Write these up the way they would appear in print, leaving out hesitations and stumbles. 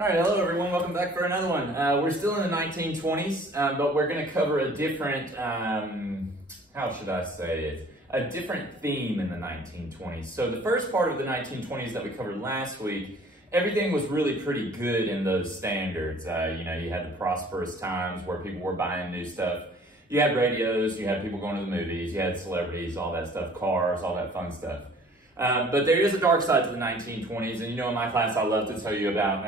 All right, hello everyone, welcome back for another one. We're still in the 1920s, but we're going to cover a different, how should I say it, a different theme in the 1920s. So the first part of the 1920s that we covered last week, everything was really pretty good in those standards. You know, you had the prosperous times where people were buying new stuff. You had radios, you had people going to the movies, you had celebrities, all that stuff, cars, all that fun stuff. But there is a dark side to the 1920s, and you know in my class I love to tell you about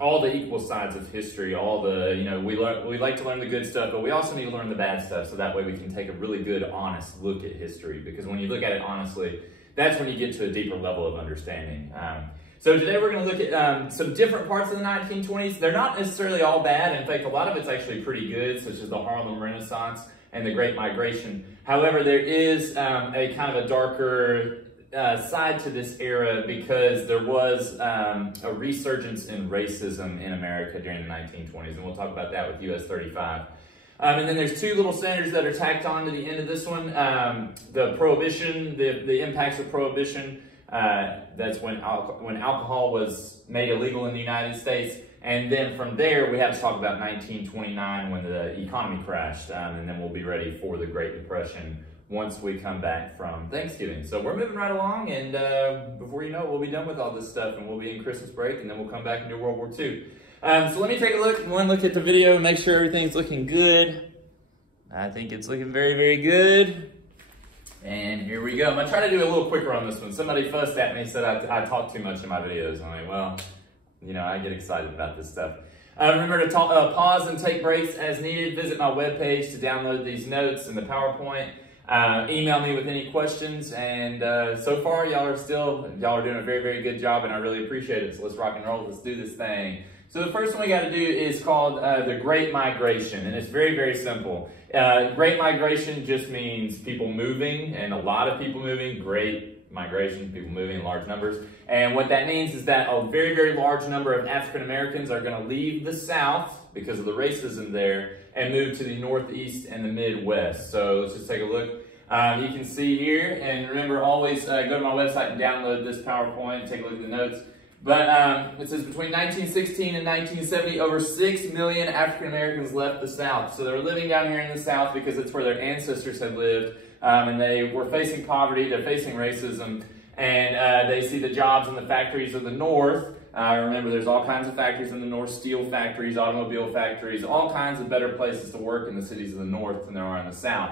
all the equal sides of history, all the, you know, we like to learn the good stuff, but we also need to learn the bad stuff so that way we can take a really good, honest look at history, because when you look at it honestly, that's when you get to a deeper level of understanding. So today we're going to look at some different parts of the 1920s. They're not necessarily all bad. In fact, a lot of it's actually pretty good, such as the Harlem Renaissance and the Great Migration. However, there is a kind of a darker side to this era because there was a resurgence in racism in America during the 1920s, and we'll talk about that with US.28. And then there's two little standards that are tacked on to the end of this one. The Prohibition, the impacts of Prohibition, that's when alcohol was made illegal in the United States. And then from there, we have to talk about 1929 when the economy crashed, and then we'll be ready for the Great Depression once we come back from Thanksgiving. So we're moving right along, and before you know it, we'll be done with all this stuff, and we'll be in Christmas break, and then we'll come back and do World War II. So let me take a look, one look at the video, and make sure everything's looking good. I think it's looking very, very good. And here we go. I'm gonna try to do a little quicker on this one. Somebody fussed at me, said I talk too much in my videos. I'm like, well, you know, I get excited about this stuff. Remember to pause and take breaks as needed. Visit my webpage to download these notes and the PowerPoint. Email me with any questions, and so far y'all are doing a very, very good job, and I really appreciate it. So let's rock and roll. Let's do this thing. So the first one we got to do is called the Great Migration, and it's very, very simple. Great Migration just means people moving, and a lot of people moving. Great Migration, people moving in large numbers. And what that means is that a very, very large number of African Americans are going to leave the South because of the racism there and move to the Northeast and the Midwest. So let's just take a look. You can see here, and remember, always go to my website and download this PowerPoint, take a look at the notes. But it says between 1916 and 1970, over 6 million African Americans left the South. So they were living down here in the South because it's where their ancestors had lived, and they were facing poverty, they're facing racism, and they see the jobs in the factories of the North. Remember, there's all kinds of factories in the North, steel factories, automobile factories, all kinds of better places to work in the cities of the North than there are in the South.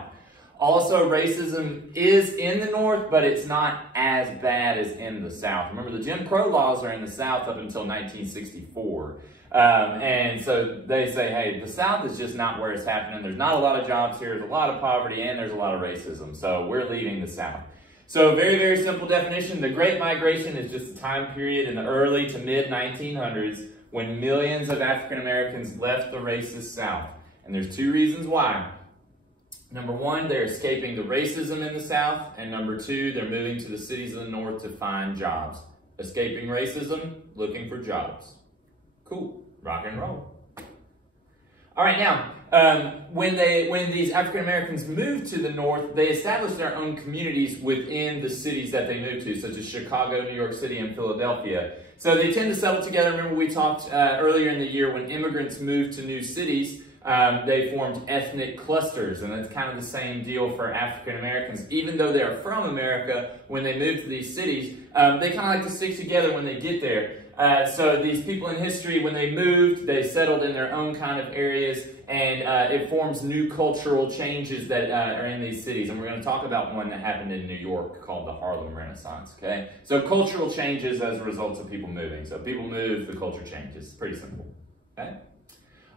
Also, racism is in the North, but it's not as bad as in the South. Remember, the Jim Crow laws are in the South up until 1964. And so they say, hey, the South is just not where it's happening. There's not a lot of jobs here. There's a lot of poverty, and there's a lot of racism. So we're leaving the South. So very, very simple definition. The Great Migration is just a time period in the early to mid-1900s when millions of African Americans left the racist South. And there's two reasons why. Number one, they're escaping the racism in the South, and number two, they're moving to the cities of the North to find jobs. Escaping racism, looking for jobs. Cool. Rock and roll. All right, now, when these African Americans moved to the North, they established their own communities within the cities that they moved to, such as Chicago, New York City, and Philadelphia. So they tend to settle together. Remember, we talked earlier in the year when immigrants moved to new cities, they formed ethnic clusters, and that's kind of the same deal for African Americans. Even though they're from America, when they move to these cities, they kind of like to stick together when they get there. So these people in history, when they moved, they settled in their own kind of areas, and it forms new cultural changes that are in these cities. And we're going to talk about one that happened in New York called the Harlem Renaissance, okay? So cultural changes as a result of people moving. So people move, the culture changes. Pretty simple, okay?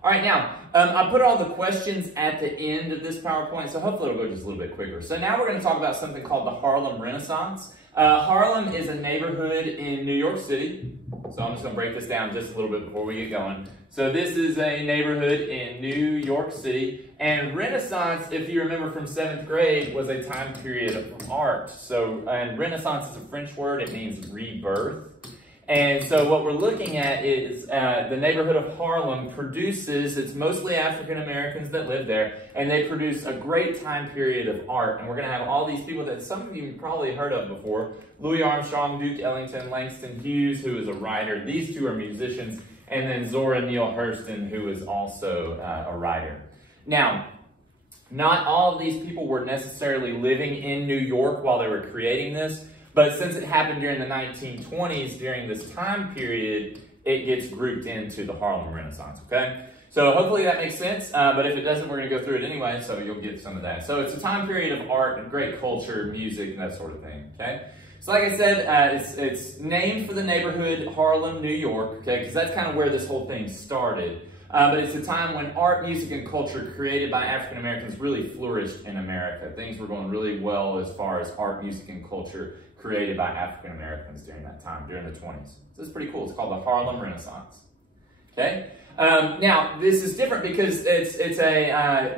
All right, now, I put all the questions at the end of this PowerPoint, so hopefully it'll go just a little bit quicker. So now we're going to talk about something called the Harlem Renaissance. Harlem is a neighborhood in New York City. So I'm just going to break this down just a little bit before we get going. So this is a neighborhood in New York City. And Renaissance, if you remember from 7th grade, was a time period of art. So, and Renaissance is a French word. It means rebirth. And so what we're looking at is the neighborhood of Harlem produces, it's mostly African Americans that live there, and they produce a great time period of art. And we're going to have all these people that some of you probably heard of before. Louis Armstrong, Duke Ellington, Langston Hughes, who is a writer. These two are musicians. and then Zora Neale Hurston, who is also a writer. Now, not all of these people were necessarily living in New York while they were creating this, but since it happened during the 1920s, during this time period, it gets grouped into the Harlem Renaissance, okay? So hopefully that makes sense, but if it doesn't, we're going to go through it anyway, so you'll get some of that. So it's a time period of art and great culture, music, and that sort of thing, okay? So like I said, it's named for the neighborhood Harlem, New York, okay, because that's kind of where this whole thing started. But it's a time when art, music, and culture created by African Americans really flourished in America. Things were going really well as far as art, music, and culture created by African Americans during that time, during the 20s. So it's pretty cool. It's called the Harlem Renaissance. Okay? Now, this is different because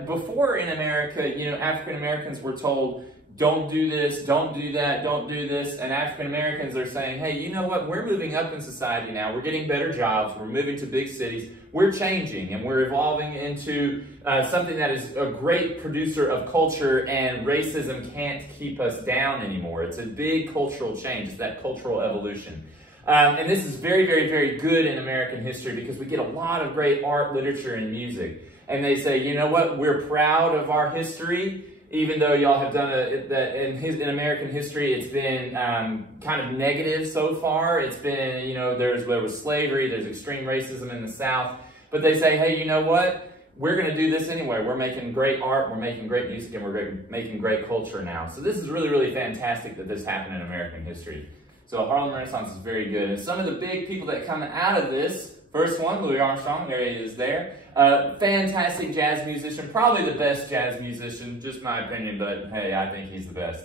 before in America, you know, African Americans were told, don't do this, don't do that, don't do this. And African Americans are saying, hey, you know what? We're moving up in society now. We're getting better jobs. We're moving to big cities. We're changing and we're evolving into something that is a great producer of culture, and racism can't keep us down anymore. It's a big cultural change. It's that cultural evolution. And this is very, very, very good in American history because we get a lot of great art, literature, and music. And they say, you know what? We're proud of our history. Even though y'all have done in American history, it's been kind of negative so far. It's been, you know, there was slavery, there's extreme racism in the South. But they say, hey, you know what? We're going to do this anyway. We're making great art, we're making great music, and we're making great culture now. So this is really, really fantastic that this happened in American history. So Harlem Renaissance is very good. And some of the big people that come out of this, first one, Louis Armstrong, there he is there. Fantastic jazz musician, probably the best jazz musician, just my opinion, but hey, I think he's the best.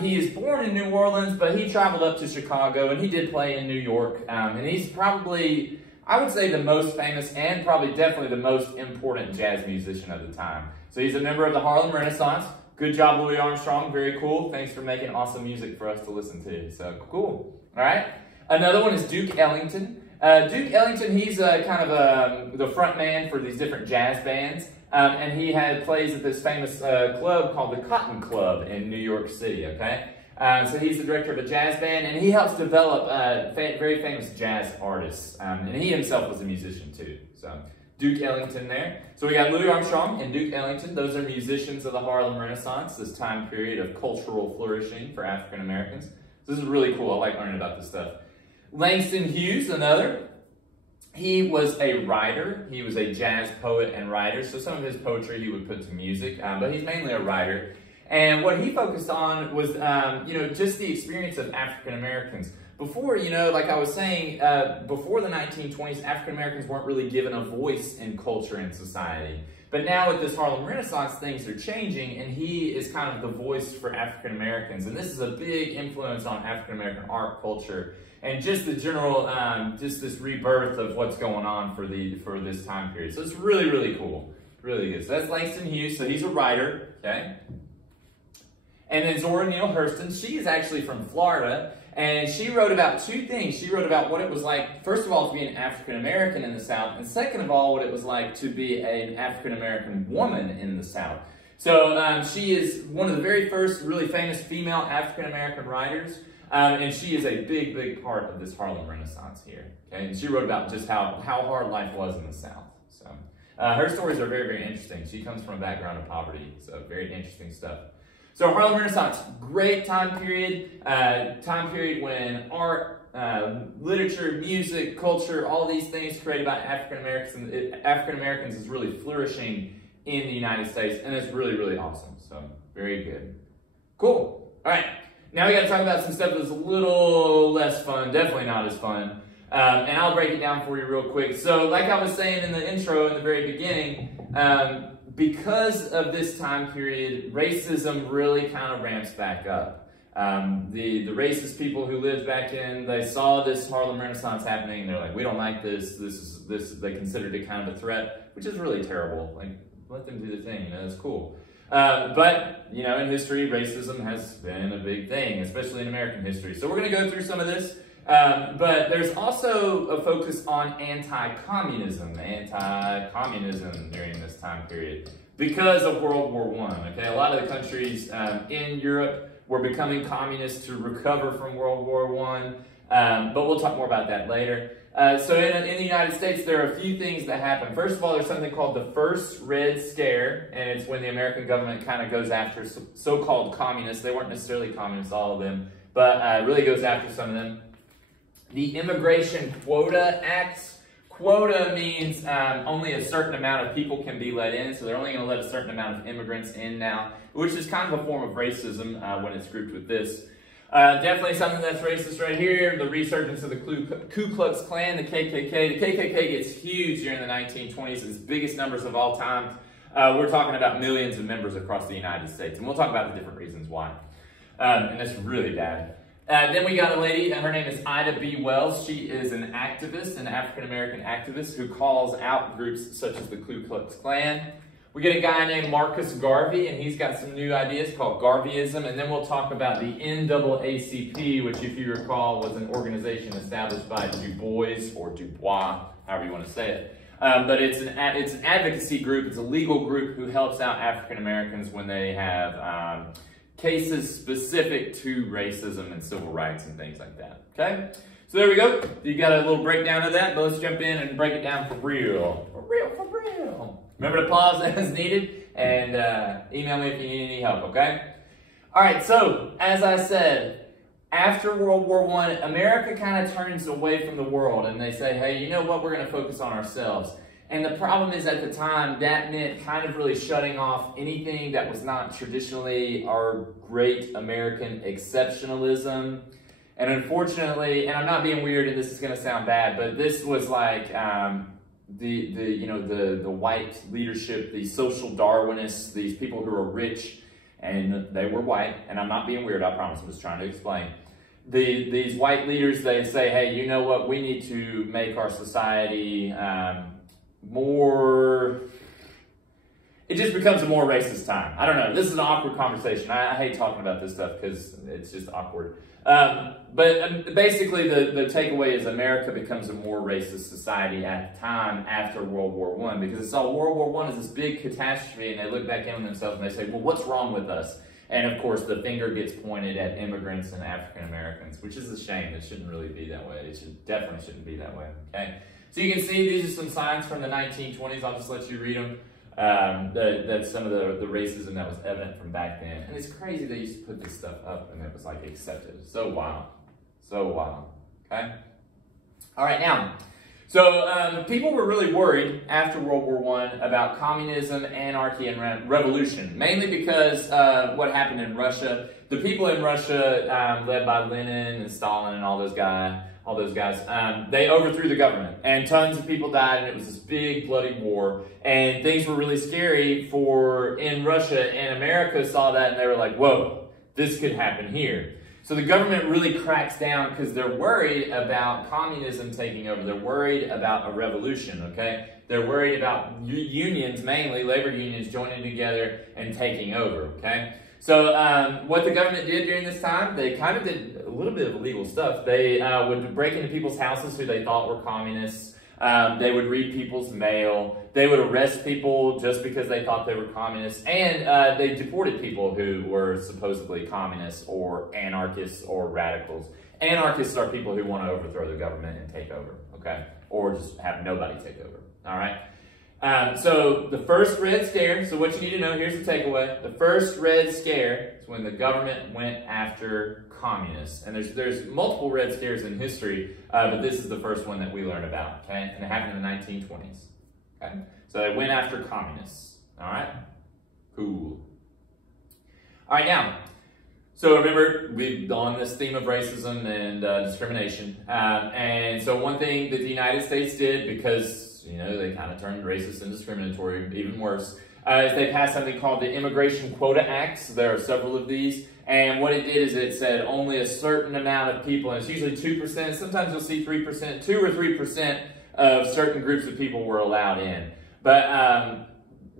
He is born in New Orleans, but he traveled up to Chicago, and he did play in New York. And he's probably, I would say, the most famous and probably definitely the most important jazz musician of the time. So he's a member of the Harlem Renaissance. Good job, Louis Armstrong. Very cool. Thanks for making awesome music for us to listen to. So cool. All right. Another one is Duke Ellington. Duke Ellington, he's kind of the front man for these different jazz bands, and he plays at this famous club called the Cotton Club in New York City, okay? So he's the director of a jazz band, and he helps develop very famous jazz artists, and he himself was a musician too. So Duke Ellington there. So we got Louis Armstrong and Duke Ellington. Those are musicians of the Harlem Renaissance, this time period of cultural flourishing for African Americans. So this is really cool. I like learning about this stuff. Langston Hughes, another. He was a writer. He was a jazz poet and writer. So some of his poetry he would put to music, but he's mainly a writer. And what he focused on was, you know, just the experience of African Americans. Before, you know, like I was saying, before the 1920s, African Americans weren't really given a voice in culture and society. But now with this Harlem Renaissance, things are changing, and he is kind of the voice for African Americans. And this is a big influence on African American art, culture, and just the general, just this rebirth of what's going on for this time period. So it's really, really cool. Really good. So that's Langston Hughes. So he's a writer, okay? And then Zora Neale Hurston, she is actually from Florida, and she wrote about two things. She wrote about what it was like, first of all, to be an African American in the South, and second of all, what it was like to be an African American woman in the South. So she is one of the very first really famous female African American writers. And she is a big, big part of this Harlem Renaissance here. Okay? And she wrote about just how hard life was in the South. So her stories are very, very interesting. She comes from a background of poverty, so very interesting stuff. So Harlem Renaissance, great time period when art, literature, music, culture, all these things created by African Americans is really flourishing in the United States, and it's really, really awesome. So very good. Cool. All right. Now we got to talk about some stuff that's a little less fun, definitely not as fun, and I'll break it down for you real quick. So like I was saying in the intro in the very beginning, because of this time period, racism really kind of ramps back up. The racist people who lived back then, they saw this Harlem Renaissance happening, and they're like, we don't like this, they considered it kind of a threat, which is really terrible. Like, let them do the thing, you know, it's cool. But, you know, in history, racism has been a big thing, especially in American history. So we're going to go through some of this. But there's also a focus on anti-communism during this time period because of World War I. Okay, a lot of the countries in Europe were becoming communist to recover from World War I. But we'll talk more about that later. So in the United States, there are a few things that happen. First of all, there's something called the First Red Scare, and it's when the American government kind of goes after so-called communists. They weren't necessarily communists, all of them, but really goes after some of them. The Immigration Quota Act. Quota means only a certain amount of people can be let in, so they're only going to let a certain amount of immigrants in now, which is kind of a form of racism when it's grouped with this. Definitely something that's racist right here, the resurgence of the Ku Klux Klan, the KKK. The KKK gets huge during the 1920s, its biggest numbers of all time. We're talking about millions of members across the United States, and we'll talk about the different reasons why. And that's really bad. Then we got a lady, her name is Ida B. Wells. She is an activist, an African-American activist who calls out groups such as the Ku Klux Klan. We get a guy named Marcus Garvey, and he's got some new ideas called Garveyism, and then we'll talk about the NAACP, which, if you recall, was an organization established by Du Bois, however you want to say it. But it's an advocacy group, it's a legal group who helps out African-Americans when they have cases specific to racism and civil rights and things like that, okay? So there we go. You got a little breakdown of that, but let's jump in and break it down for real. For real, for real. Remember to pause as needed, and email me if you need any help, okay? All right, so as I said, after World War I, America kind of turns away from the world, and they say, hey, you know what, we're going to focus on ourselves. And the problem is, at the time, that meant kind of really shutting off anything that was not traditionally our great American exceptionalism. And unfortunately, and I'm not being weird, and this is going to sound bad, but this was like the white leadership, the social Darwinists, these people who are rich, and they were white, and I'm not being weird, I promise, I'm just trying to explain. These white leaders, they say, hey, you know what, we need to make our society more, it just becomes a more racist time. I don't know, this is an awkward conversation. I hate talking about this stuff because it's just awkward. But basically the takeaway is America becomes a more racist society at the time after World War I, because it saw World War I as this big catastrophe, and they look back in on themselves and they say, well, what's wrong with us? And of course the finger gets pointed at immigrants and African Americans, which is a shame. It shouldn't really be that way. It definitely shouldn't be that way, okay? So you can see these are some signs from the 1920s. I'll just let you read them. That's some of the racism that was evident from back then. And it's crazy they used to put this stuff up and it was like accepted. So wild. So wild. Okay? All right, now, so people were really worried after World War I about communism, anarchy, and revolution, mainly because what happened in Russia. The people in Russia, led by Lenin and Stalin and all those guys, they overthrew the government, and tons of people died, and it was this big bloody war, and things were really scary in Russia, and America saw that, and they were like, whoa, this could happen here. So the government really cracks down because they're worried about communism taking over. They're worried about a revolution, okay? They're worried about unions, mainly labor unions, joining together and taking over, okay? So what the government did during this time, they kind of did a little bit of illegal stuff. They would break into people's houses who they thought were communists. They would read people's mail. They would arrest people just because they thought they were communists. And they deported people who were supposedly communists or anarchists or radicals. Anarchists are people who want to overthrow the government and take over, okay? Or just have nobody take over, all right? So the first Red Scare, so what you need to know, here's the takeaway. The first Red Scare is when the government went after communists. And there's multiple Red Scares in history, but this is the first one that we learn about, okay? And it happened in the 1920s, okay? So they went after communists, all right? Cool. All right, now, so remember, we've on this theme of racism and discrimination. And so one thing that the United States did, because you know, they kind of turned racist and discriminatory, even worse, is they passed something called the Immigration Quota Act. So there are several of these. And what it did is it said only a certain amount of people, and it's usually 2%, sometimes you'll see 3%, 2 or 3% of certain groups of people were allowed in. But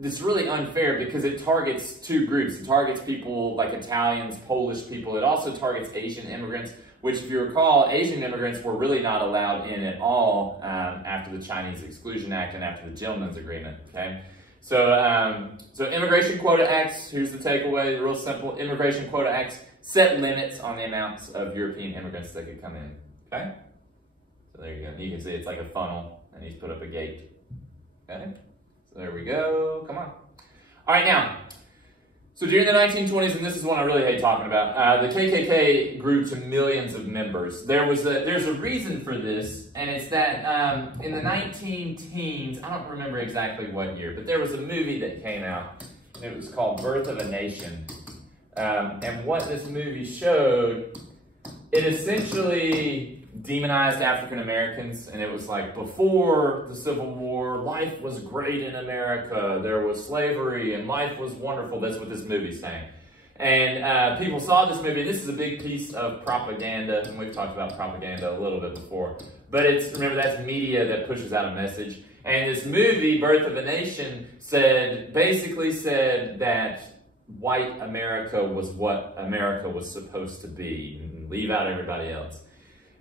it's really unfair because it targets two groups. It targets people like Italians, Polish people. It also targets Asian immigrants, which, if you recall, Asian immigrants were really not allowed in at all after the Chinese Exclusion Act and after the Gentleman's Agreement, okay? So, so Immigration Quota Acts, here's the takeaway, real simple. Immigration Quota Acts set limits on the amounts of European immigrants that could come in, okay? So there you go. You can see it's like a funnel, and he's put up a gate, okay? So there we go. Come on. All right, now, so during the 1920s, and this is one I really hate talking about, the KKK grew to millions of members. There's a reason for this, and it's that in the 19-teens, I don't remember exactly what year, but there was a movie that came out. It was called Birth of a Nation. And what this movie showed, it essentially demonized African Americans, and it was like, before the Civil War, life was great in America. There was slavery, and life was wonderful. That's what this movie's saying. And people saw this movie. This is a big piece of propaganda, and we've talked about propaganda a little bit before. But remember, that's media that pushes out a message. And this movie, Birth of a Nation, basically said that white America was what America was supposed to be, and leave out everybody else.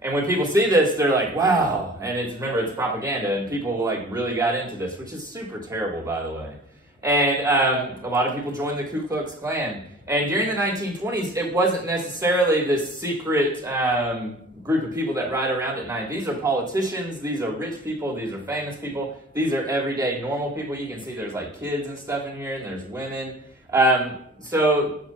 And when people see this, they're like, wow. And remember, it's propaganda, and people like really got into this, which is super terrible, by the way. And a lot of people joined the Ku Klux Klan. And during the 1920s, it wasn't necessarily this secret group of people that ride around at night. These are politicians, these are rich people, these are famous people, these are everyday normal people. You can see there's like kids and stuff in here, and there's women. So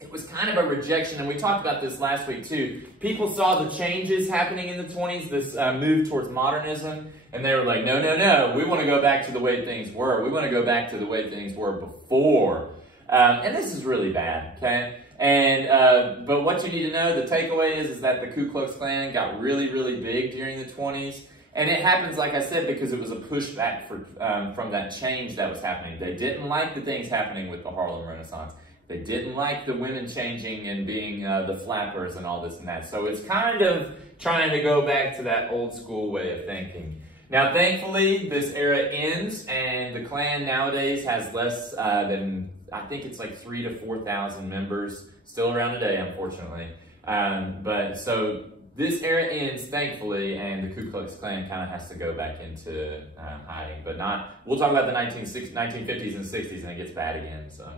it was kind of a rejection, and we talked about this last week too. People saw the changes happening in the 20s, this move towards modernism, and they were like, no, no, no, we want to go back to the way things were. We want to go back to the way things were before. And this is really bad, okay? And but what you need to know, the takeaway is that the Ku Klux Klan got really, really big during the 20s. And it happens, like I said, because it was a pushback from that change that was happening. They didn't like the things happening with the Harlem Renaissance. They didn't like the women changing and being the flappers and all this and that. So it's kind of trying to go back to that old school way of thinking. Now, thankfully, this era ends, and the Klan nowadays has less than, I think it's like 3,000 to 4,000 members. Still around today, unfortunately. But so this era ends, thankfully, and the Ku Klux Klan kind of has to go back into hiding. But we'll talk about the 1950s and 60s, and it gets bad again, so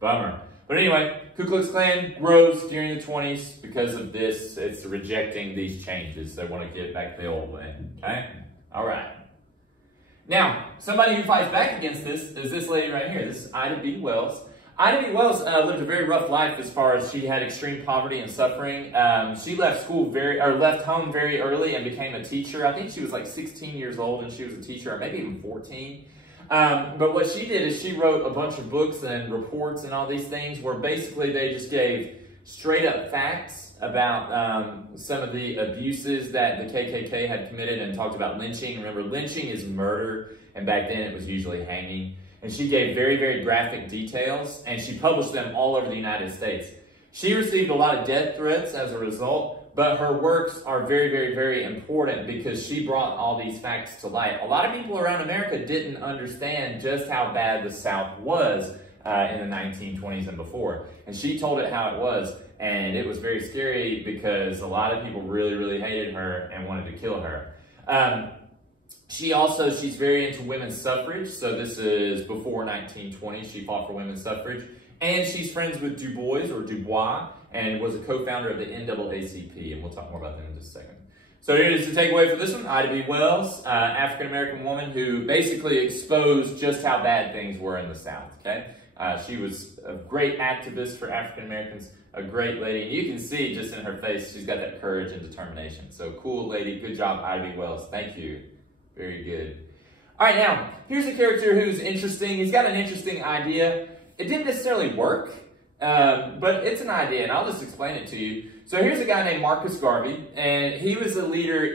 bummer. But anyway, Ku Klux Klan grows during the 20s because of this. It's rejecting these changes. They want to get back the old way, okay? All right. Now, somebody who fights back against this is this lady right here. This is Ida B. Wells. Ida B. Wells lived a very rough life as far as she had extreme poverty and suffering. She left home very early and became a teacher. I think she was like 16 years old and she was a teacher, or maybe even 14. But what she did is she wrote a bunch of books and reports and all these things where basically they just gave straight up facts about some of the abuses that the KKK had committed, and talked about lynching. Remember, lynching is murder, and back then it was usually hanging. And she gave very, very graphic details, and she published them all over the United States. She received a lot of death threats as a result, but her works are very, very, very important because she brought all these facts to light. A lot of people around America didn't understand just how bad the South was in the 1920s and before. And she told it how it was, and it was very scary because a lot of people really, really hated her and wanted to kill her. She's very into women's suffrage, so this is before 1920. She fought for women's suffrage. And she's friends with Du Bois, and was a co-founder of the NAACP, and we'll talk more about them in just a second. So here is the takeaway for this one. Ida B. Wells, African-American woman who basically exposed just how bad things were in the South, okay? She was a great activist for African-Americans, a great lady. And you can see just in her face, she's got that courage and determination. So cool lady, good job, Ida B. Wells. Thank you. Very good. All right, now, here's a character who's interesting. He's got an interesting idea. It didn't necessarily work, but it's an idea, and I'll just explain it to you. So here's a guy named Marcus Garvey, and he was a leader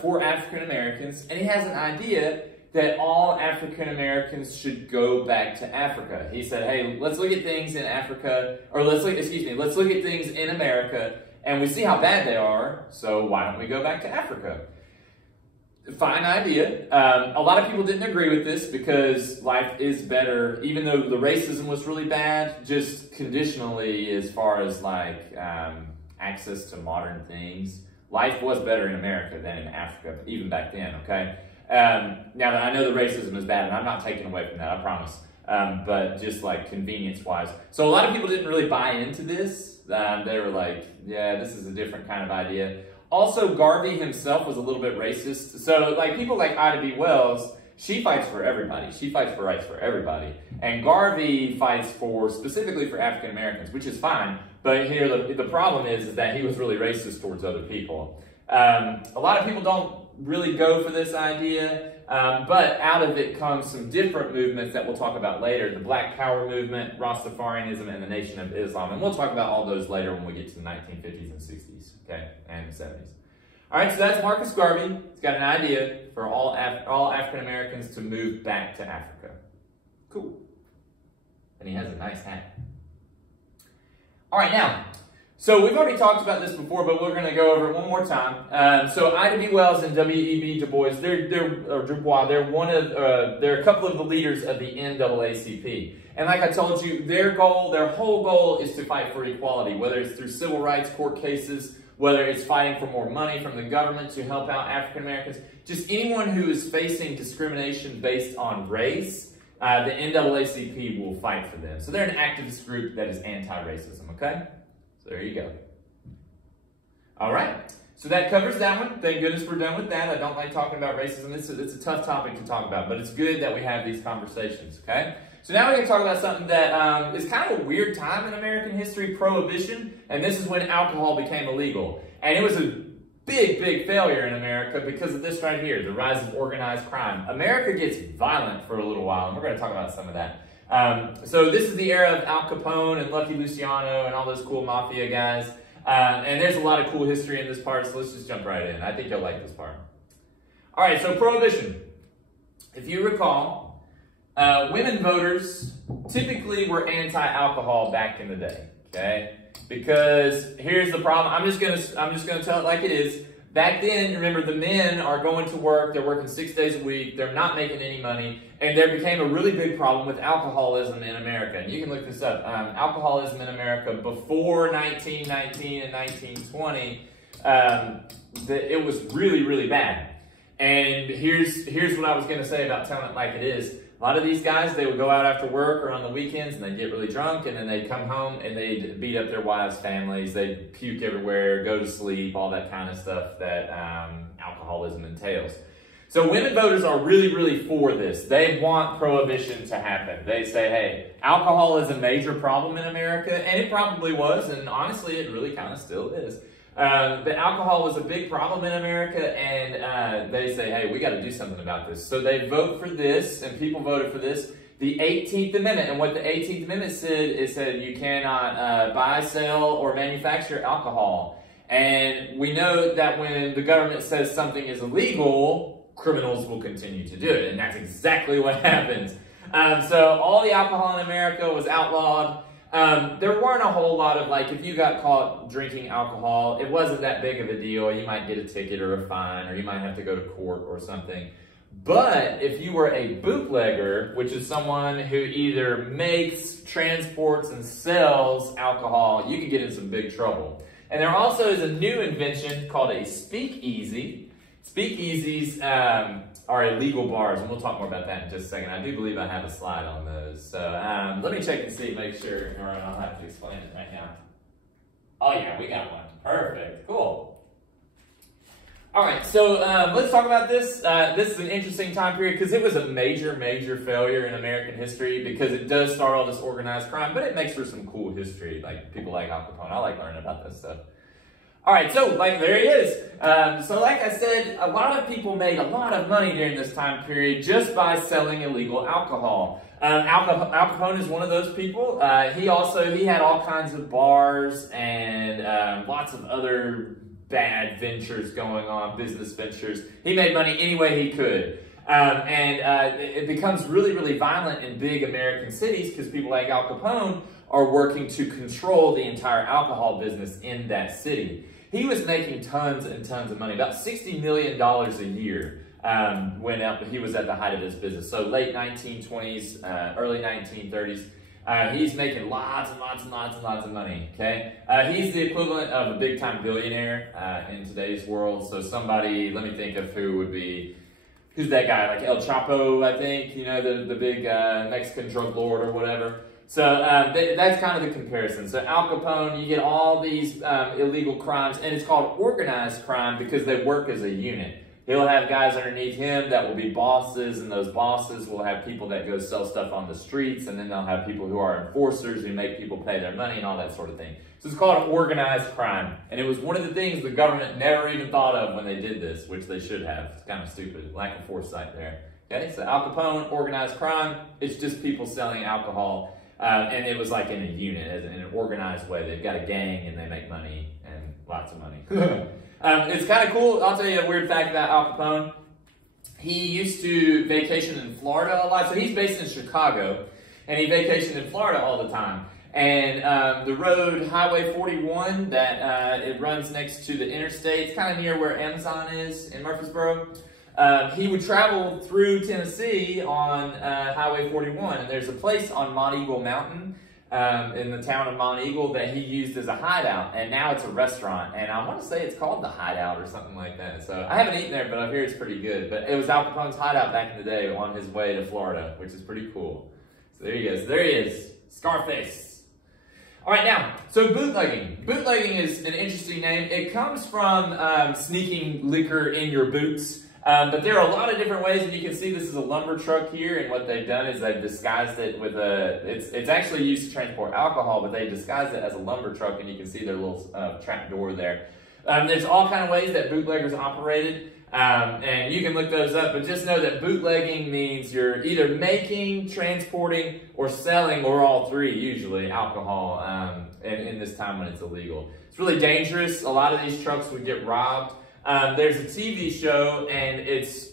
for African Americans, and he has an idea that all African Americans should go back to Africa. He said, hey, let's look at things in Africa, or let's look at things in America, and we see how bad they are, so why don't we go back to Africa? Fine idea. A lot of people didn't agree with this because life is better, even though the racism was really bad, just conditionally as far as like access to modern things. Life was better in America than in Africa, even back then, okay? Now, I know the racism is bad, and I'm not taking away from that, I promise. but just like convenience-wise. So a lot of people didn't really buy into this. They were like, yeah, this is a different kind of idea. Also, Garvey himself was a little bit racist. So like people like Ida B. Wells, she fights for everybody. She fights for rights for everybody. And Garvey fights specifically for African Americans, which is fine. But here the problem is that he was really racist towards other people. A lot of people don't really go for this idea, but out of it comes some different movements that we'll talk about later. The Black Power movement, Rastafarianism, and the Nation of Islam. And we'll talk about all those later when we get to the 1950s and 60s, okay, and the 70s. All right, so that's Marcus Garvey. He's got an idea for all African Americans to move back to Africa. Cool. And he has a nice hat. All right, now, so we've already talked about this before, but we're going to go over it one more time. So Ida B. Wells and W.E.B. Du Bois, they're a couple of the leaders of the NAACP. And like I told you, their whole goal is to fight for equality, whether it's through civil rights court cases, whether it's fighting for more money from the government to help out African Americans, just anyone who is facing discrimination based on race, the NAACP will fight for them. So they're an activist group that is anti-racism, okay? So there you go. All right, so that covers that one. Thank goodness we're done with that. I don't like talking about racism. It's a tough topic to talk about, but it's good that we have these conversations, okay? So now we're going to talk about something that is kind of a weird time in American history, Prohibition, and this is when alcohol became illegal. And it was a big, big failure in America because of this right here, the rise of organized crime. America gets violent for a little while, and we're going to talk about some of that. So this is the era of Al Capone and Lucky Luciano and all those cool mafia guys. And there's a lot of cool history in this part, so let's just jump right in. I think you'll like this part. All right, so Prohibition. If you recall, women voters typically were anti-alcohol back in the day, okay? Because here's the problem. I'm just gonna tell it like it is. Back then, remember, the men are going to work. They're working 6 days a week. They're not making any money, and there became a really big problem with alcoholism in America. And you can look this up. Alcoholism in America before 1919 and 1920, it was really, really bad. And here's what I was going to say about telling it like it is. A lot of these guys, they would go out after work or on the weekends and they'd get really drunk, and then they'd come home and they'd beat up their wives' families. They'd puke everywhere, go to sleep, all that kind of stuff that alcoholism entails. So women voters are really, really for this. They want Prohibition to happen. They say, hey, alcohol is a major problem in America, and it probably was, and honestly, it really kind of still is. But alcohol was a big problem in America, and they say, hey, we got to do something about this. So they vote for this, and people voted for this, the 18th Amendment. And what the 18th Amendment said, it said you cannot buy, sell, or manufacture alcohol. And we know that when the government says something is illegal, criminals will continue to do it. And that's exactly what happens. So all the alcohol in America was outlawed. There weren't a whole lot of, like, if you got caught drinking alcohol, it wasn't that big of a deal. You might get a ticket or a fine, or you might have to go to court or something. But if you were a bootlegger, which is someone who either makes, transports, and sells alcohol, you could get in some big trouble. And there also is a new invention called a speakeasy. Speakeasies are illegal bars, and we'll talk more about that in just a second. I do believe I have a slide on those. So let me check and see, make sure, or I'll have to explain it right now. Oh yeah, we got one. Perfect, cool. All right, so let's talk about this. This is an interesting time period because it was a major, major failure in American history because it does start all this organized crime, but it makes for some cool history, like people like Al Capone. I like learning about this stuff. All right, so like there he is. So like I said, a lot of people made a lot of money during this time period just by selling illegal alcohol. Al Capone is one of those people. He had all kinds of bars and lots of other bad ventures going on, business ventures. He made money any way he could. It becomes really, really violent in big American cities because people like Al Capone are working to control the entire alcohol business in that city. He was making tons and tons of money, about $60 million a year when he was at the height of his business. So late 1920s, early 1930s. He's making lots and lots and lots and lots of money, okay? He's the equivalent of a big-time billionaire in today's world. So somebody, let me think of who would be who's that guy? Like El Chapo, I think, you know, the big Mexican drug lord or whatever. So that's kind of the comparison. So Al Capone, you get all these illegal crimes, and it's called organized crime because they work as a unit. He'll have guys underneath him that will be bosses, and those bosses will have people that go sell stuff on the streets, and then they'll have people who are enforcers who make people pay their money and all that sort of thing. So it's called organized crime. And it was one of the things the government never even thought of when they did this, which they should have. It's kind of stupid, lack of foresight there. Okay, so Al Capone, organized crime, it's just people selling alcohol. And it was like in a unit, in an organized way. They've got a gang and they make money, and lots of money. It's kind of cool. I'll tell you a weird fact about Al Capone. He used to vacation in Florida a lot. So he's based in Chicago, and he vacationed in Florida all the time. And the road, Highway 41, that it runs next to the interstate, it's kind of near where Amazon is in Murfreesboro. He would travel through Tennessee on Highway 41, and there's a place on Monteagle Mountain in the town of Monteagle that he used as a hideout, and now it's a restaurant, and I want to say it's called the Hideout or something like that. So I haven't eaten there, but I hear it's pretty good. But it was Al Capone's hideout back in the day on his way to Florida, which is pretty cool. So there he is. There he is, Scarface. All right, now, so bootlegging. Bootlegging is an interesting name. It comes from sneaking liquor in your boots. But there are a lot of different ways, and you can see this is a lumber truck here, and what they've done is they've disguised it with it's actually used to transport alcohol, but they disguised it as a lumber truck, and you can see their little trap door there. There's all kind of ways that bootleggers operated, and you can look those up, but just know that bootlegging means you're either making, transporting, or selling, or all three, usually, alcohol in this time when it's illegal. It's really dangerous. A lot of these trucks would get robbed. There's a TV show, and it's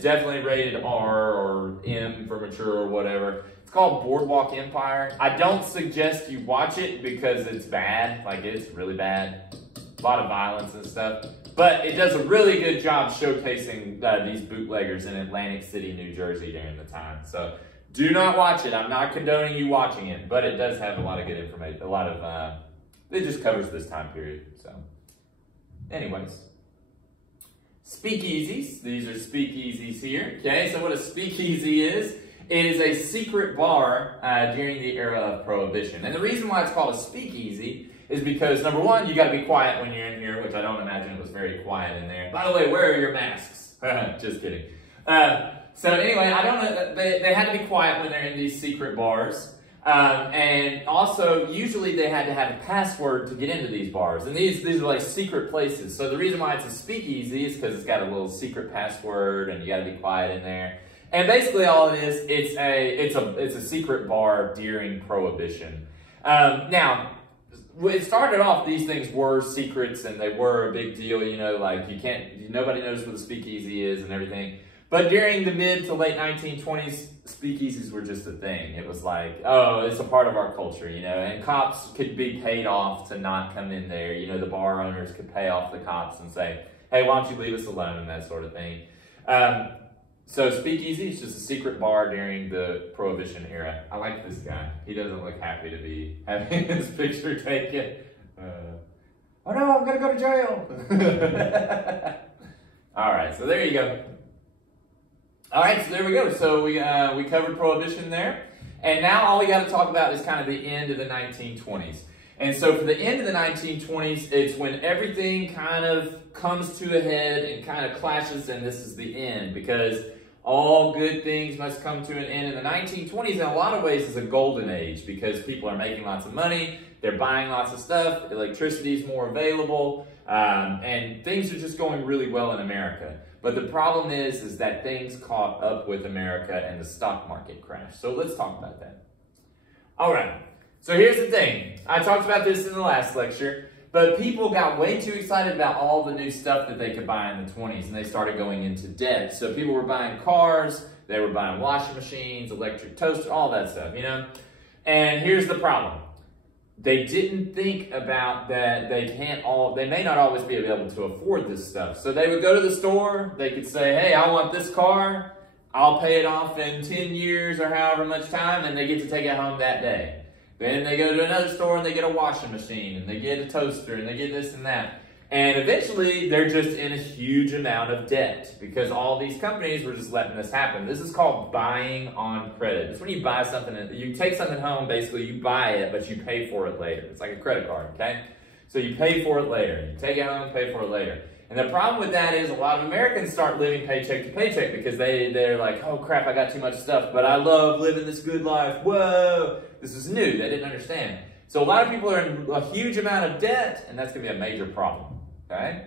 definitely rated R or M for mature or whatever. It's called Boardwalk Empire. I don't suggest you watch it because it's bad. Like, it's really bad. A lot of violence and stuff. But it does a really good job showcasing these bootleggers in Atlantic City, New Jersey during the time. So do not watch it. I'm not condoning you watching it, but it does have a lot of good information. A lot of, it just covers this time period. So anyways. Speakeasies. These are speakeasies here. Okay, so what a speakeasy is, it is a secret bar during the era of Prohibition. And the reason why it's called a speakeasy is because, number one, you got to be quiet when you're in here, which I don't imagine it was very quiet in there. By the way, where are your masks? Just kidding. So anyway, I don't know. They had to be quiet when they're in these secret bars. And also, usually they had to have a password to get into these bars. And these are like secret places. So the reason why it's a speakeasy is because it's got a little secret password and you got to be quiet in there. And basically all it is, it's a secret bar during Prohibition. Now, it started off, these things were secrets and they were a big deal, you know, like nobody knows what a speakeasy is and everything. But during the mid to late 1920s, speakeasies were just a thing. It was like, oh, it's a part of our culture, you know, and cops could be paid off to not come in there. You know, the bar owners could pay off the cops and say, hey, why don't you leave us alone, and that sort of thing. So speakeasy is just a secret bar during the Prohibition era. I like this guy. He doesn't look happy to be having his picture taken. Oh no, I'm going to go to jail. All right, so there you go. All right, so there we go. So we covered Prohibition there. And now all we got to talk about is kind of the end of the 1920s. And so for the end of the 1920s, it's when everything kind of comes to a head and kind of clashes, and this is the end, because all good things must come to an end. In the 1920s, in a lot of ways, is a golden age, because people are making lots of money, they're buying lots of stuff, electricity is more available, and things are just going really well in America. But the problem is that things caught up with America and the stock market crashed. So let's talk about that. All right. So here's the thing. I talked about this in the last lecture, but people got way too excited about all the new stuff that they could buy in the 20s, and they started going into debt. So people were buying cars, they were buying washing machines, electric toasters, all that stuff, you know? And here's the problem. They didn't think about that they may not always be able to afford this stuff. So they would go to the store, they could say, hey, I want this car, I'll pay it off in 10 years or however much time, and they get to take it home that day. Then they go to another store and they get a washing machine, and they get a toaster, and they get this and that. And eventually, they're just in a huge amount of debt because all these companies were just letting this happen. This is called buying on credit. It's when you buy something, you take something home, basically you buy it, but you pay for it later. It's like a credit card, okay? So you pay for it later. You take it home, pay for it later. And the problem with that is a lot of Americans start living paycheck to paycheck because they're like, oh crap, I got too much stuff, but I love living this good life. Whoa, this is new. They didn't understand. So a lot of people are in a huge amount of debt, and that's going to be a major problem, okay?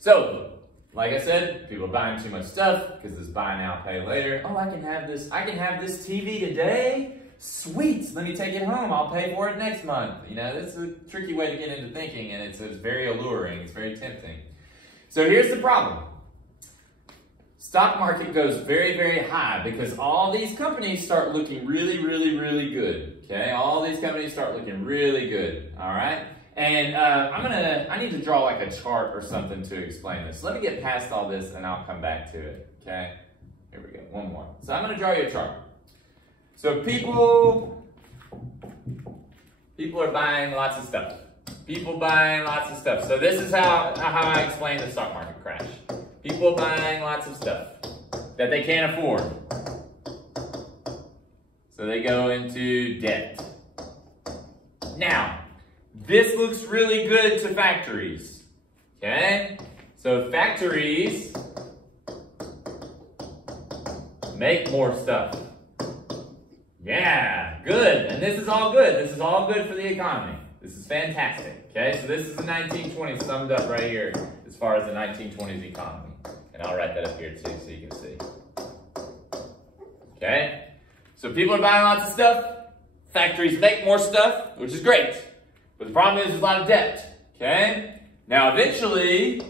So, like I said, people are buying too much stuff because it's buy now, pay later. Oh, I can have this TV today. Sweet, let me take it home. I'll pay for it next month. You know, that's a tricky way to get into thinking, and it's very alluring. It's very tempting. So here's the problem. Stock market goes very, very high because all these companies start looking really, really, really good. Okay, all these companies start looking really good. All right, and I need to draw like a chart or something to explain this. Let me get past all this, and I'll come back to it. Okay, here we go. One more. So I'm going to draw you a chart. So people are buying lots of stuff. People buying lots of stuff. So this is how I explain the stock market crash. People buying lots of stuff that they can't afford. So they go into debt. Now, this looks really good to factories. Okay? So factories make more stuff. Yeah, good. And this is all good. This is all good for the economy. This is fantastic. Okay, so this is the 1920s summed up right here as far as the 1920s economy. And I'll write that up here too so you can see. Okay, so people are buying lots of stuff. Factories make more stuff, which is great. But the problem is there's a lot of debt. Okay, now eventually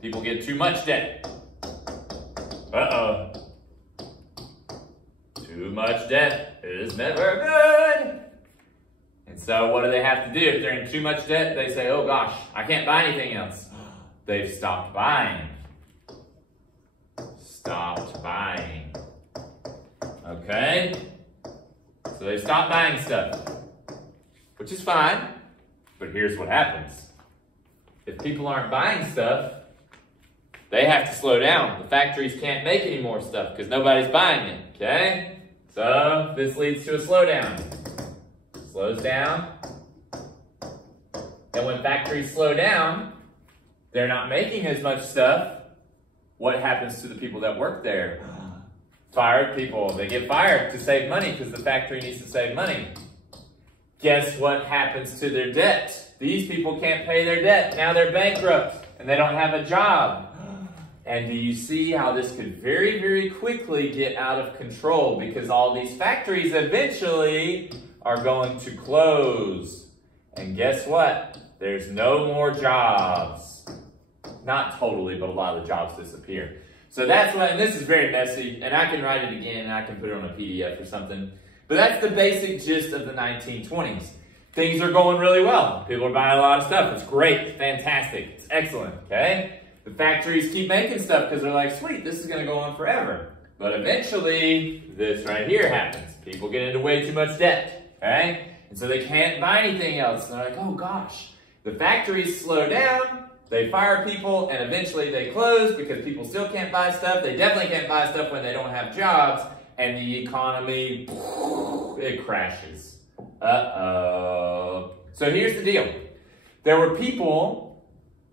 people get too much debt. Uh-oh. Too much debt is never good. And so what do they have to do? If they're in too much debt, they say, oh gosh, I can't buy anything else. They've stopped buying. Stopped buying. Okay? So they stopped buying stuff, which is fine, but here's what happens. If people aren't buying stuff, they have to slow down. The factories can't make any more stuff because nobody's buying it, okay? So this leads to a slowdown. Slows down. And when factories slow down, they're not making as much stuff. What happens to the people that work there? Fired people. They get fired to save money because the factory needs to save money. Guess what happens to their debt? These people can't pay their debt. Now they're bankrupt and they don't have a job. And do you see how this could very, very quickly get out of control because all these factories eventually are going to close. And guess what? There's no more jobs. Not totally, but a lot of the jobs disappear. So that's what, and this is very messy, and I can write it again, and I can put it on a PDF or something. But that's the basic gist of the 1920s. Things are going really well. People are buying a lot of stuff. It's great, fantastic, it's excellent, okay? The factories keep making stuff because they're like, sweet, this is going to go on forever. But eventually, this right here happens. People get into way too much debt, okay? And so they can't buy anything else. And they're like, oh gosh. The factories slow down, they fire people, and eventually they close because people still can't buy stuff. They definitely can't buy stuff when they don't have jobs. And the economy, it crashes. Uh-oh. So here's the deal. There were people...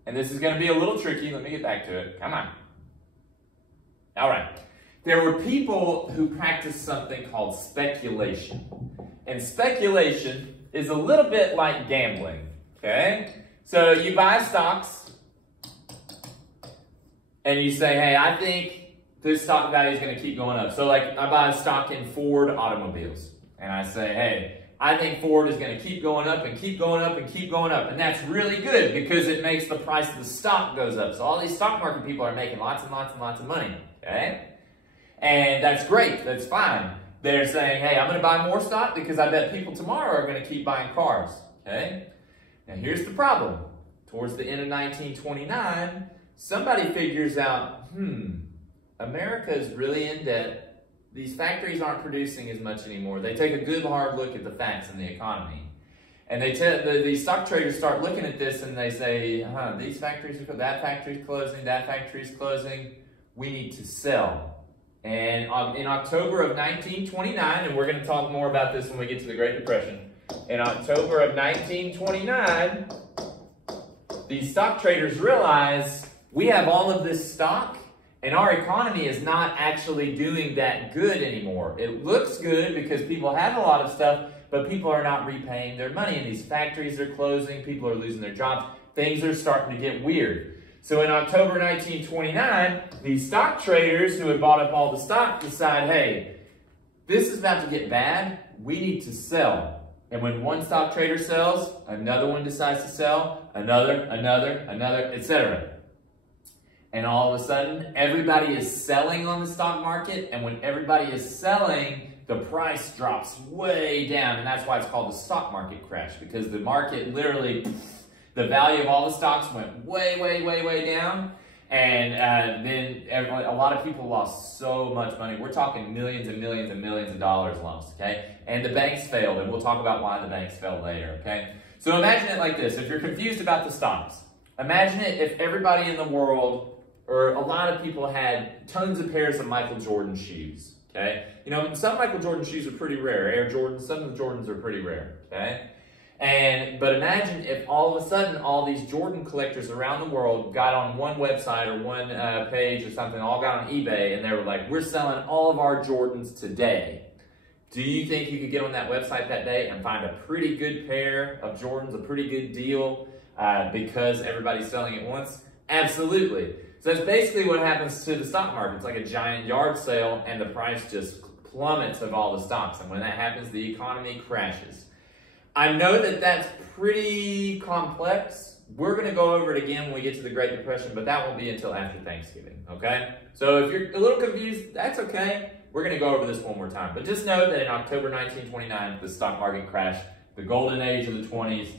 And this is going to be a little tricky. Let me get back to it. Come on. All right. There were people who practiced something called speculation. And speculation is a little bit like gambling. Okay? So you buy stocks. And you say, hey, I think this stock value is going to keep going up. So like I buy a stock in Ford automobiles. And I say, hey, I think Ford is going to keep going up and keep going up and keep going up. And that's really good because it makes the price of the stock goes up. So all these stock market people are making lots and lots and lots of money. Okay? And that's great. That's fine. They're saying, hey, I'm going to buy more stock because I bet people tomorrow are going to keep buying cars. Okay? Now here's the problem. Towards the end of 1929, somebody figures out, America is really in debt. These factories aren't producing as much anymore. They take a good hard look at the facts in the economy. And they tell the stock traders start looking at this and they say, these factories are that factory's closing, that factory's closing. We need to sell. And in October of 1929, and we're going to talk more about this when we get to the Great Depression. In October of 1929, these stock traders realize we have all of this stock and our economy is not actually doing that good anymore. It looks good because people have a lot of stuff, but people are not repaying their money and these factories are closing, people are losing their jobs, things are starting to get weird. So in October 1929, these stock traders who had bought up all the stock decide, hey, this is about to get bad, we need to sell. And when one stock trader sells, another one decides to sell, another, etc. And all of a sudden, everybody is selling on the stock market, and when everybody is selling, the price drops way down, and that's why it's called the stock market crash, because the market literally, the value of all the stocks went way down, and then a lot of people lost so much money. We're talking millions and millions and millions of dollars lost, okay? And the banks failed, and we'll talk about why the banks failed later, okay? So imagine it like this. If you're confused about the stocks, imagine it if everybody in the world, or a lot of people had tons of pairs of Michael Jordan shoes, okay? You know, some Michael Jordan shoes are pretty rare. Air Jordans, some of the Jordans are pretty rare, okay? But imagine if all of a sudden all these Jordan collectors around the world got on one website or one page or something, all got on eBay, and they were like, we're selling all of our Jordans today. Do you think you could get on that website that day and find a pretty good pair of Jordans, a pretty good deal, because everybody's selling at once? Absolutely. So that's basically what happens to the stock market. It's like a giant yard sale, and the price just plummets of all the stocks. And when that happens, the economy crashes. I know that that's pretty complex. We're going to go over it again when we get to the Great Depression, but that won't be until after Thanksgiving, okay? So if you're a little confused, that's okay. We're going to go over this one more time. But just know that in October 1929, the stock market crashed. The golden age of the 20s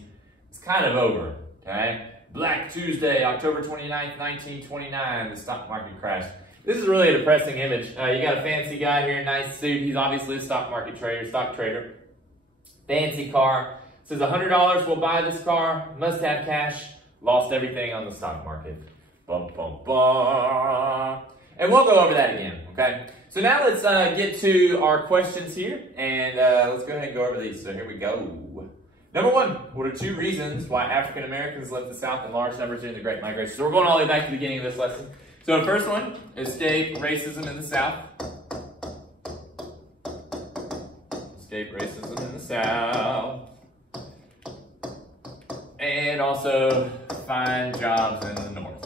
is kind of over, okay? Black Tuesday, October 29th, 1929, the stock market crashed. This is really a depressing image. You got a fancy guy here, nice suit. He's obviously a stock trader. Fancy car. Says $100 will buy this car. Must have cash. Lost everything on the stock market. Bum, bum, bum. And we'll go over that again, okay? So now let's get to our questions here. And let's go ahead and go over these. So here we go. Number one, what are 2 reasons why African Americans left the South in large numbers during the Great Migration? So we're going all the way back to the beginning of this lesson. So the first one, escape racism in the South. Escape racism in the South. And also find jobs in the North.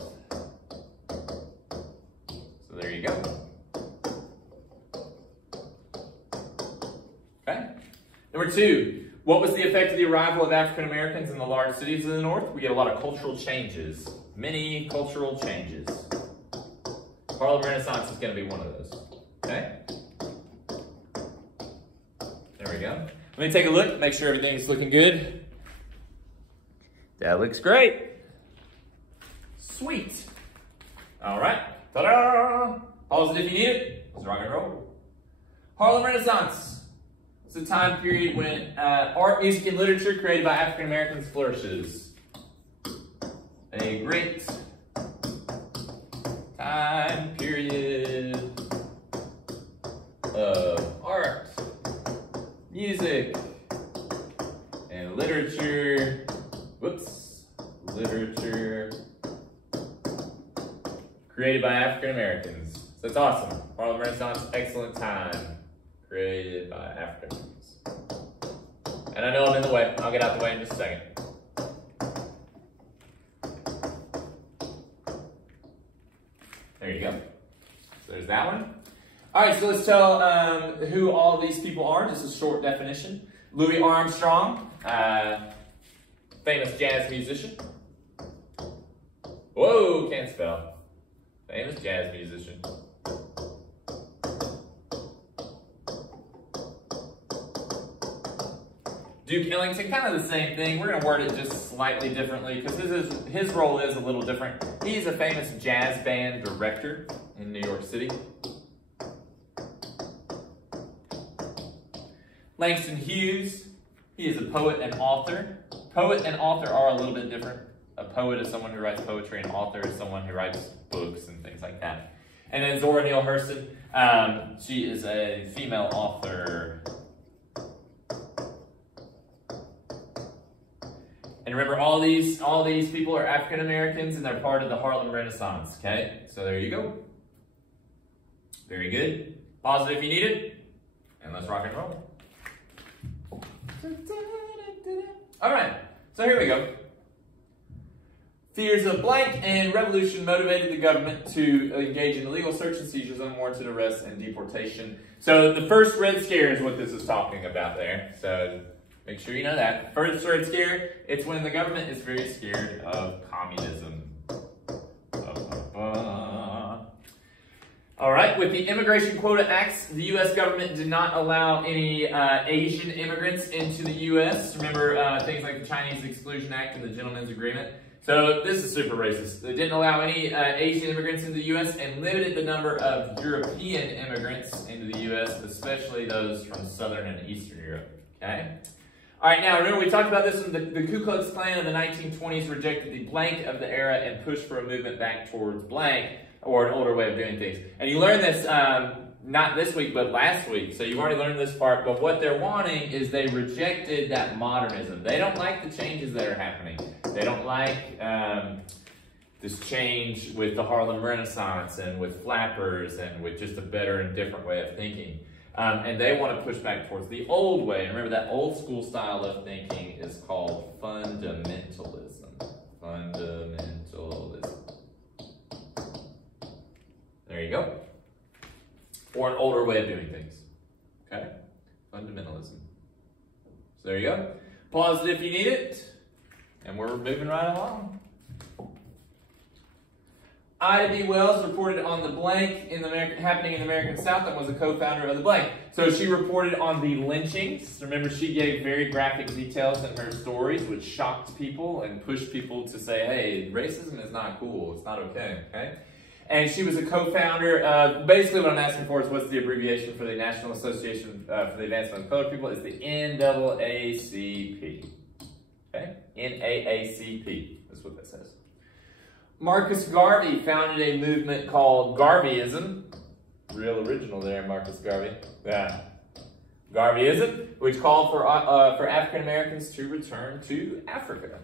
So there you go. Okay. Number 2, what was the effect of the arrival of African Americans in the large cities of the North? We get a lot of cultural changes. Many cultural changes. Harlem Renaissance is going to be one of those. Okay? There we go. Let me take a look, make sure everything's looking good. That looks great. Sweet. All right. Ta-da! Pause it if you need it. Let's rock and roll. Harlem Renaissance. It's a time period when art, music, and literature created by African Americans flourishes. A great time period of art, music, and literature. Literature created by African Americans. So that's awesome. Harlem Renaissance, excellent time created by African Americans. And I know I'm in the way. I'll get out the way in just a second. There you go. So there's that one. All right, so let's tell who all these people are. Just a short definition. Louis Armstrong, famous jazz musician. Whoa, can't spell. Famous jazz musician. Duke Ellington, kind of the same thing. We're going to word it just slightly differently because his role is a little different. He's a famous jazz band director in New York City. Langston Hughes, He is a poet and author. Poet and author are a little bit different. A poet is someone who writes poetry, and author is someone who writes books and things like that. And then Zora Neale Hurston, she is a female author. And remember, all these people are African Americans, and they're part of the Harlem Renaissance. Okay, so there you go. Very good. Pause it if you need it, and let's rock and roll. All right, so here we go. Fears of blank and revolution motivated the government to engage in illegal search and seizures, unwarranted arrests, and deportation. So the first Red Scare is what this is talking about there. So make sure you know that. First Red Scare, it's when the government is very scared of communism. All right, with the Immigration Quota Acts, the U.S. government did not allow any Asian immigrants into the U.S. Remember things like the Chinese Exclusion Act and the Gentleman's Agreement? So this is super racist. They didn't allow any Asian immigrants into the U.S. and limited the number of European immigrants into the U.S., especially those from Southern and Eastern Europe, okay? All right, now remember we talked about this when the Ku Klux Klan of the 1920s rejected the blank of the era and pushed for a movement back towards blank, or an older way of doing things. And you learned this, not this week, but last week. So you've already learned this part, but what they're wanting is they rejected that modernism. They don't like the changes that are happening. They don't like this change with the Harlem Renaissance and with flappers and with just a better and different way of thinking. And they want to push back towards the old way. And remember, that old school style of thinking is called fundamentalism. Fundamentalism. There you go. Or an older way of doing things. Okay? Fundamentalism. So there you go. Pause it if you need it. And we're moving right along. Ida B. Wells reported on the blank happening in the American South and was a co-founder of the blank. So she reported on the lynchings. Remember, she gave very graphic details in her stories, which shocked people and pushed people to say, hey, racism is not cool. It's not okay, okay? And she was a co-founder. Basically what I'm asking for is what's the abbreviation for the National Association for the Advancement of Colored People? It's the NAACP. Okay? NAACP. That's what that says. Marcus Garvey founded a movement called Garveyism. Real original there, Marcus Garvey. Yeah. Garveyism, which called for African Americans to return to Africa.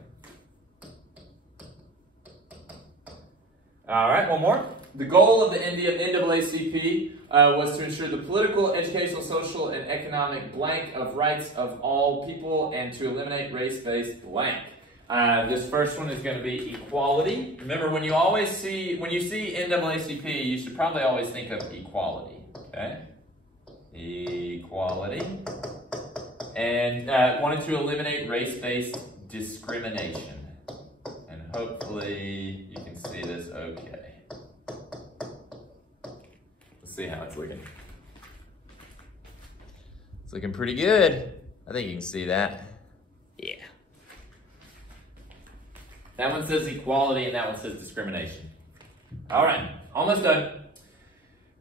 All right, one more. The goal of the NAACP was to ensure the political, educational, social, and economic blank of rights of all people and to eliminate race-based blank. This first one is going to be equality. Remember, when you see NAACP, you should probably always think of equality. Okay? Equality. And wanted to eliminate race-based discrimination. And hopefully you can see this okay. Let's see how it's looking. It's looking pretty good. I think you can see that. Yeah. That one says equality and that one says discrimination. All right, almost done.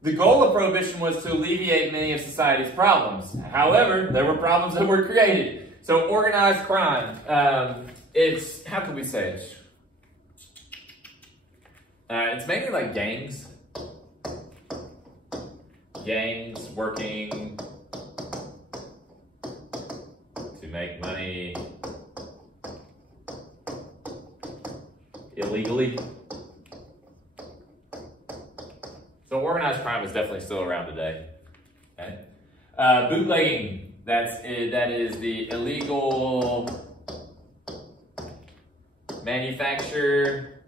The goal of Prohibition was to alleviate many of society's problems. However, there were problems that were created. So organized crime, how can we say it? It's mainly like gangs. Gangs working to make money illegally. So organized crime is definitely still around today. Okay? Bootlegging, that is the illegal manufacture,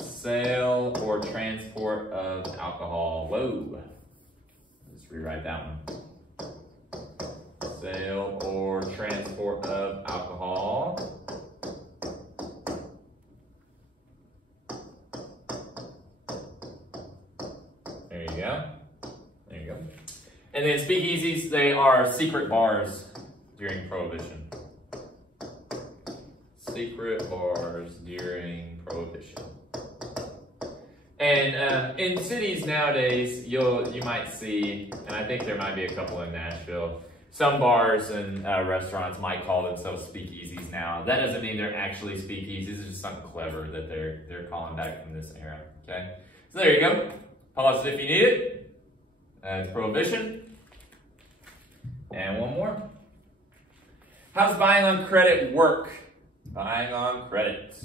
sale, or transport of alcohol. Whoa. Let's rewrite that one. Sale or transport of alcohol. There you go. There you go. And then speakeasies, they are secret bars during Prohibition. Secret bars during Prohibition. And in cities nowadays, you might see, and I think there might be a couple in Nashville, some bars and restaurants might call themselves speakeasies now. That doesn't mean they're actually speakeasies. It's just something clever that they're calling back from this era. Okay, so there you go. Pause it if you need it. That's Prohibition. And one more. How's buying on credit work? Buying on credit.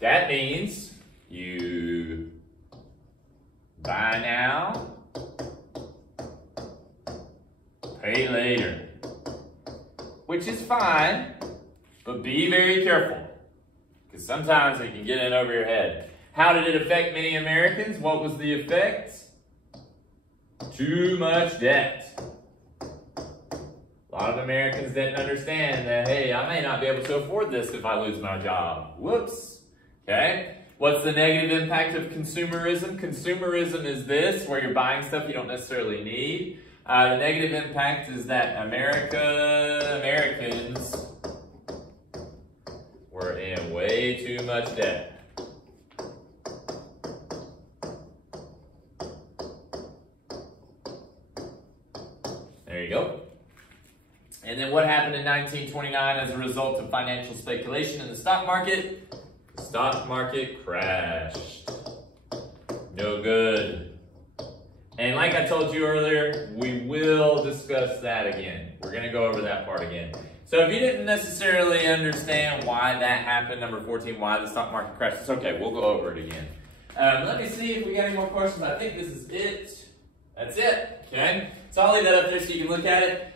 That means you buy now, pay later, which is fine, but be very careful, because sometimes it can get in over your head. How did it affect many Americans? What was the effect? Too much debt. A lot of Americans didn't understand that, hey, I may not be able to afford this if I lose my job. Whoops. Okay? What's the negative impact of consumerism? Consumerism is this, where you're buying stuff you don't necessarily need. The negative impact is that Americans were in way too much debt. There you go. And then what happened in 1929 as a result of financial speculation in the stock market? The stock market crashed. No good. And like I told you earlier, we will discuss that again. We're going to go over that part again. So if you didn't necessarily understand why that happened, number 14, why the stock market crashed, it's okay. We'll go over it again. Let me see if we got any more questions. I think this is it. That's it. Okay. So I'll leave that up there so you can look at it.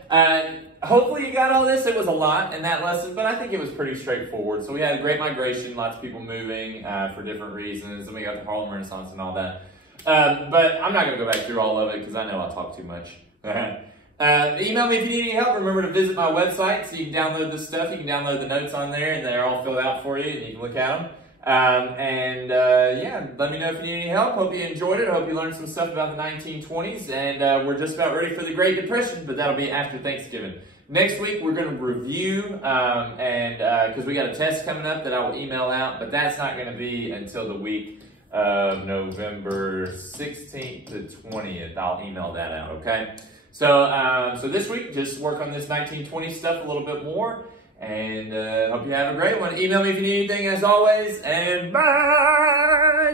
Hopefully you got all this. It was a lot in that lesson, but I think it was pretty straightforward. So we had a great migration, lots of people moving for different reasons, and we got the Harlem Renaissance and all that. But I'm not going to go back through all of it because I know I talk too much. Email me if you need any help. Remember to visit my website so you can download this stuff. You can download the notes on there, and they're all filled out for you, and you can look at them. Yeah, let me know if you need any help. Hope you enjoyed it. I hope you learned some stuff about the 1920s, and we're just about ready for the Great Depression, but that'll be after Thanksgiving. Next week, we're going to review, because we got a test coming up that I will email out, but that's not going to be until the week of November 16th to 20th. I'll email that out, okay? So, so this week, just work on this 1920 stuff a little bit more. And hope you have a great one. Email me if you need anything as always. And bye!